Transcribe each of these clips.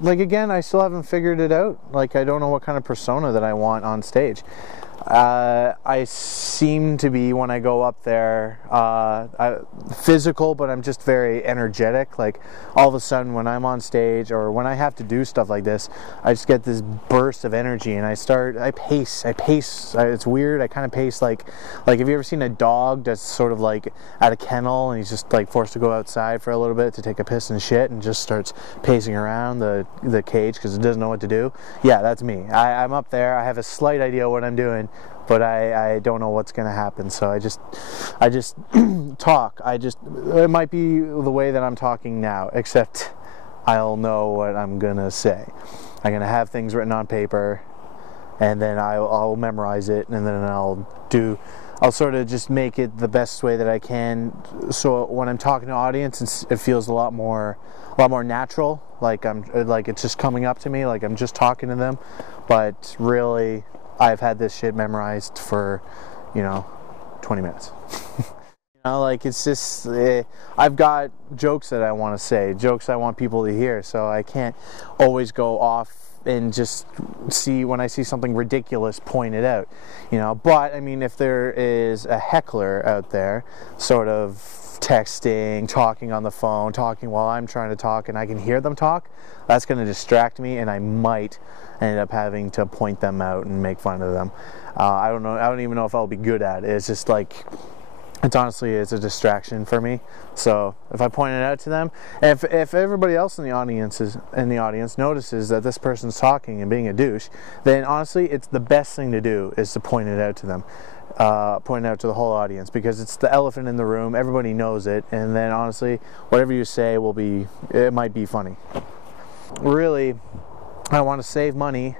like, again, I still haven't figured it out. Like, I don't know what kind of persona that I want on stage. I seem to be, when I go up there, physical, but I'm just very energetic. Like, all of a sudden when I'm on stage or when I have to do stuff like this, I just get this burst of energy and I pace. It's weird. I kind of pace like have you ever seen a dog that's sort of like at a kennel and he's just like forced to go outside for a little bit to take a piss and shit and just starts pacing around the cage because it doesn't know what to do? Yeah, that's me. I'm up there. I have a slight idea what I'm doing, but I don't know what's going to happen. So I just talk. It might be the way that I'm talking now, except I'll know what I'm going to say. I'm going to have things written on paper, and then I'll memorize it, and then I'll sort of just make it the best way that I can. So when I'm talking to an audience, it feels a lot more natural. Like it's just coming up to me, like I'm just talking to them. But really, I've had this shit memorized for, 20 minutes. Like it's just, I've got jokes that I want to say, jokes I want people to hear, so I can't always go off and just when I see something ridiculous, point it out, But I mean, if there is a heckler out there, sort of texting, talking on the phone, talking while I'm trying to talk, and I can hear them talk, that's going to distract me, and I might end up having to point them out and make fun of them. I don't know. I don't even know if I'll be good at it. It's just like, it's a distraction for me. So if I point it out to them, if everybody else in the audience notices that this person's talking and being a douche, then honestly, it's the best thing to do is to point it out to them, point it out to the whole audience, because it's the elephant in the room. Everybody knows it, and then honestly, whatever you say it might be funny. Really, I want to save money.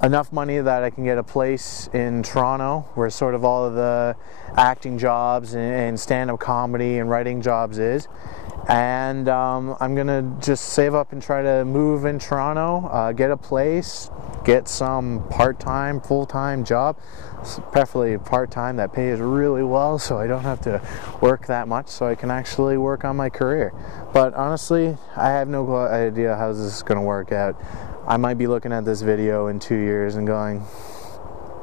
Enough money that I can get a place in Toronto where sort of all of the acting jobs and stand-up comedy and writing jobs is. And I'm going to just save up and try to move in Toronto, get a place, get some part-time, full-time job, preferably part-time that pays really well so I don't have to work that much, so I can actually work on my career. But honestly, I have no idea how this is going to work out. I might be looking at this video in 2 years and going,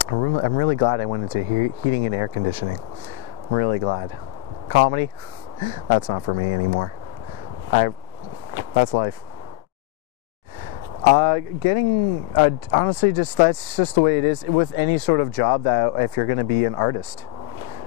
I'm really glad I went into heating and air conditioning. I'm really glad. Comedy? That's not for me anymore. That's life. Honestly, that's just the way it is with any sort of job, that if you're going to be an artist.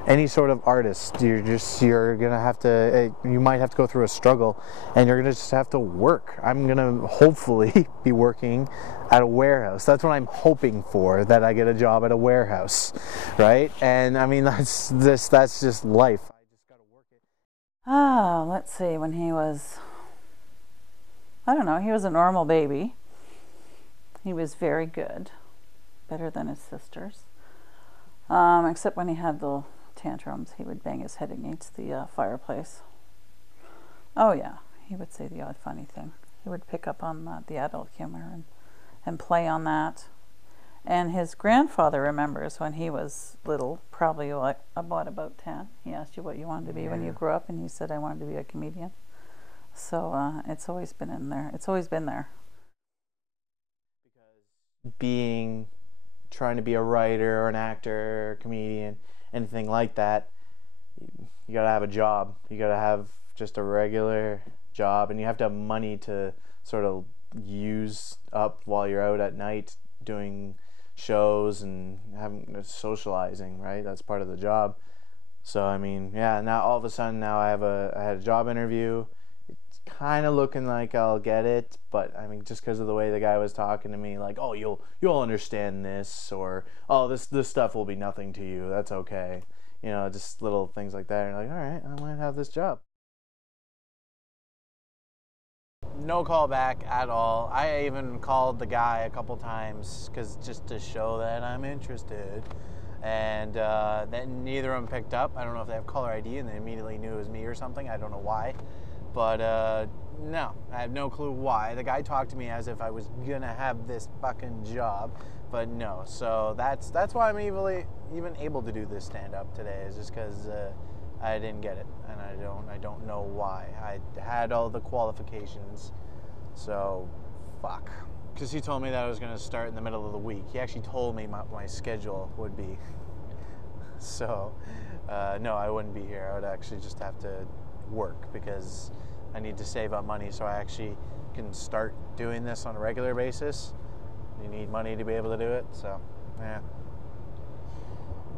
Any sort of artist, you're gonna have to, you might have to go through a struggle, and you're gonna just have to work. I'm gonna hopefully be working at a warehouse. That's what I'm hoping for, that I get a job at a warehouse, right? And I mean, that's just life. I just gotta work it. Let's see, when he was, I don't know, he was a normal baby. He was very good, better than his sisters, except when he had the tantrums, he would bang his head against the fireplace. Oh yeah, he would say the odd funny thing. He would pick up on the adult humor and play on that. And his grandfather remembers when he was little, probably like about 10. He asked you what you wanted to be when you grew up, and you said, I wanted to be a comedian. So it's always been in there. It's always been there. Because trying to be a writer or an actor or a comedian, anything like that, you gotta have a job. You gotta have just a regular job, and you have to have money to sort of use up while you're out at night doing shows and socializing, right? That's part of the job. So I mean, yeah, now all of a sudden I had a job interview. It's kind of looking like I'll get it, but I mean, just because of the way the guy was talking to me, like, oh, you'll understand this, or oh, this stuff will be nothing to you, that's okay, just little things like that. And you're like, all right, I might have this job. No call back at all. I even called the guy a couple times just to show that I'm interested, and then neither of them picked up. I don't know if they have caller ID and they immediately knew it was me or something. I don't know why, but no, I have no clue why. The guy talked to me as if I was gonna have this fucking job, but no. So that's why I'm even able to do this stand-up today, is just because I didn't get it, and I don't know why. I had all the qualifications, so fuck. Because he told me that I was going to start in the middle of the week. He actually told me my schedule would be. So, no, I wouldn't be here. I would actually just have to work because I need to save up money so I actually can start doing this on a regular basis. You need money to be able to do it, so, yeah.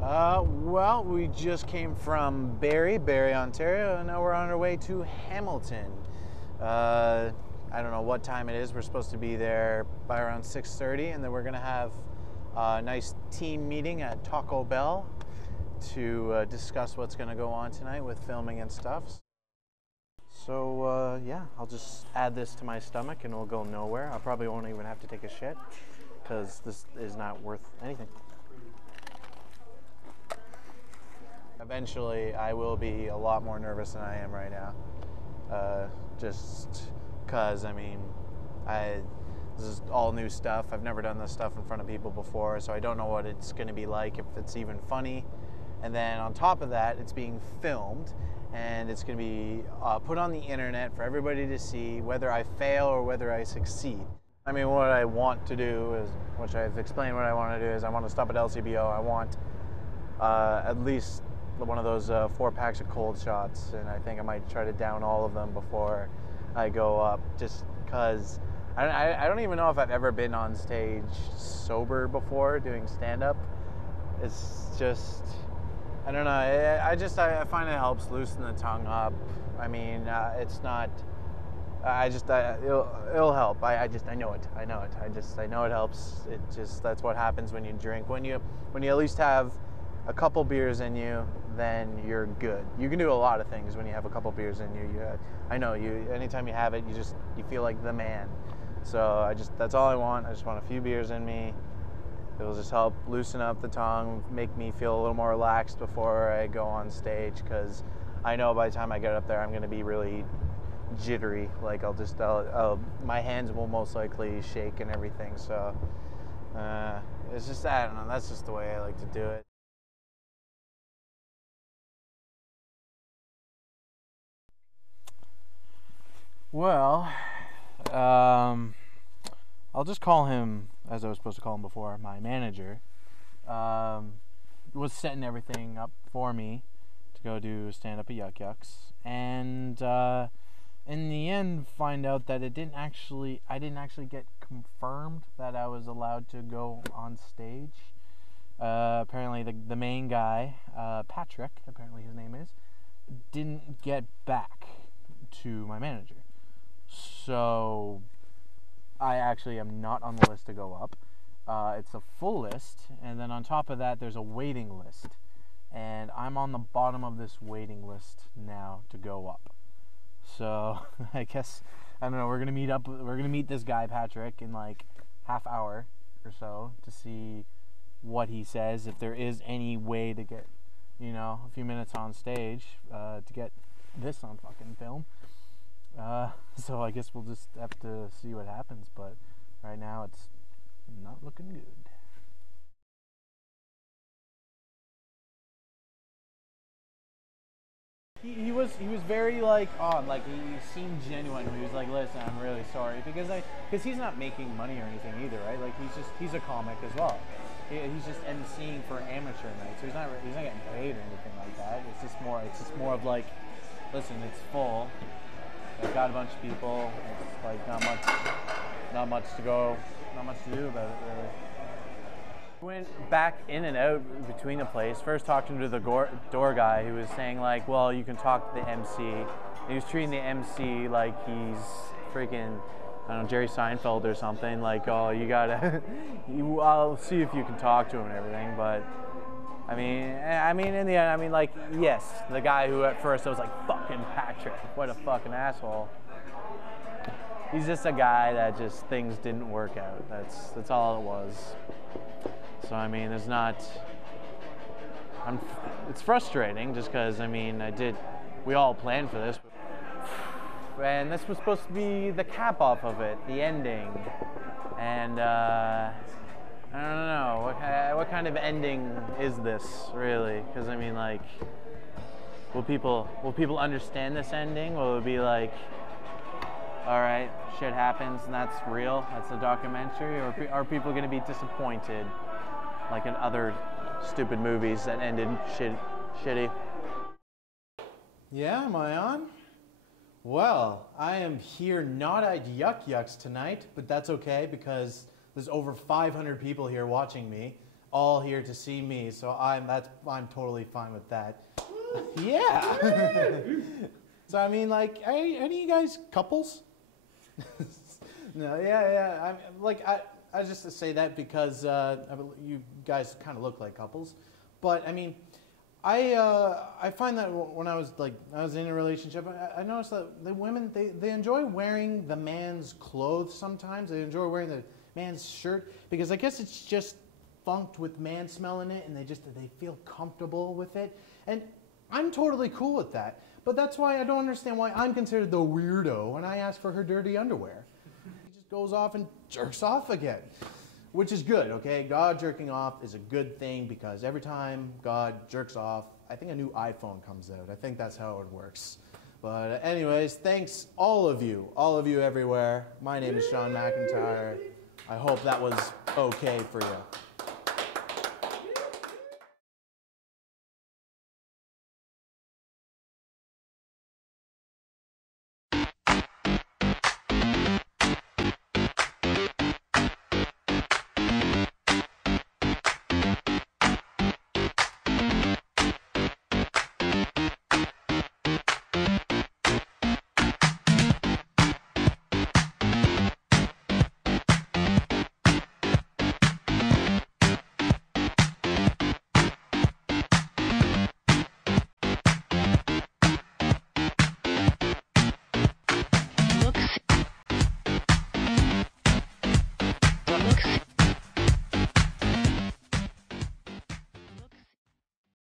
Well, we just came from Barrie, Ontario, and now we're on our way to Hamilton. I don't know what time it is. We're supposed to be there by around 6:30, and then we're going to have a nice team meeting at Taco Bell to discuss what's going to go on tonight with filming and stuff. So, yeah, I'll just add this to my stomach and it'll go nowhere. I probably won't even have to take a shit because this is not worth anything. Eventually, I will be a lot more nervous than I am right now. Just because, I mean, this is all new stuff. I've never done this stuff in front of people before, so I don't know what it's going to be like, if it's even funny. And then on top of that, it's being filmed, and it's going to be put on the internet for everybody to see, whether I fail or whether I succeed. I mean, what I want to do is, which I've explained what I want to do, is I want to stop at LCBO. I want at least one of those 4 packs of cold shots, and I think I might try to down all of them before I go up, just because I don't even know if I've ever been on stage sober before doing stand-up. It's just, I don't know, I find it helps loosen the tongue up. I mean, it's not, it'll help. I know it. I know it helps. It just, that's what happens when you drink. When you at least have a couple beers in you, then you're good. You can do a lot of things when you have a couple beers in you. I know anytime you have it, you feel like the man. So that's all I want. I just want a few beers in me. It'll just help loosen up the tongue, make me feel a little more relaxed before I go on stage, because I know by the time I get up there, I'm going to be really jittery. Like my hands will most likely shake and everything. So it's just, I don't know, that's just the way I like to do it. Well, I'll just call him, as I was supposed to call him before, my manager. Was setting everything up for me to go do stand-up at Yuck Yucks, and in the end find out that I didn't actually get confirmed that I was allowed to go on stage. Apparently the main guy, Patrick, apparently his name is, didn't get back to my manager. So I actually am not on the list to go up. It's a full list, and then on top of that, there's a waiting list. And I'm on the bottom of this waiting list now to go up. So I guess, I don't know, we're gonna meet this guy, Patrick, in like half hour or so to see what he says, if there is any way to get, a few minutes on stage, to get this on fucking film. So I guess we'll just have to see what happens, but right now it's not looking good. He was very on, he seemed genuine. He was like, listen, I'm really sorry, because he's not making money or anything either, right? Like he's a comic as well. He's just emceeing for amateur night, so he's not getting paid or anything like that. It's just more of like, listen, it's full. I've got a bunch of people. It's like not much to do about it, really. Went back in and out between the place. First talking to the door guy, who was saying like, well, you can talk to the MC. And he was treating the MC like he's freaking, I don't know, Jerry Seinfeld or something. Like, oh, you gotta, I'll see if you can talk to him and everything. But I mean, in the end, yes, the guy who at first I was like, fucking Patrick, what a fucking asshole. He's just a guy that just, things didn't work out. That's all it was. So I mean, it's frustrating just because, we all planned for this. And this was supposed to be the cap off of it, the ending. And I don't know, what kind of ending is this, really? Because will people understand this ending? Will it be like, All right, shit happens, and that's real. That's a documentary. Or are people going to be disappointed, like in other stupid movies that ended shitty? Yeah, am I on? Well, I am here not at Yuck Yucks tonight, but that's okay because there's over 500 people here watching me, all here to see me, so I'm totally fine with that. Yeah. So I mean, like, any of you guys couples? No, yeah. I just say that because you guys kind of look like couples, but I mean, I find that when I was in a relationship, I noticed that the women they enjoy wearing the man's clothes sometimes. They enjoy wearing the man's shirt because I guess it's just funked with man smell in it, and they feel comfortable with it, and I'm totally cool with that. But that's why I don't understand why I'm considered the weirdo when I ask for her dirty underwear. He just goes off and jerks off again. Which is good, okay? God jerking off is a good thing because every time God jerks off, I think a new iPhone comes out. I think that's how it works. But anyways, thanks all of you everywhere. My name is Sean McIntyre. I hope that was okay for you.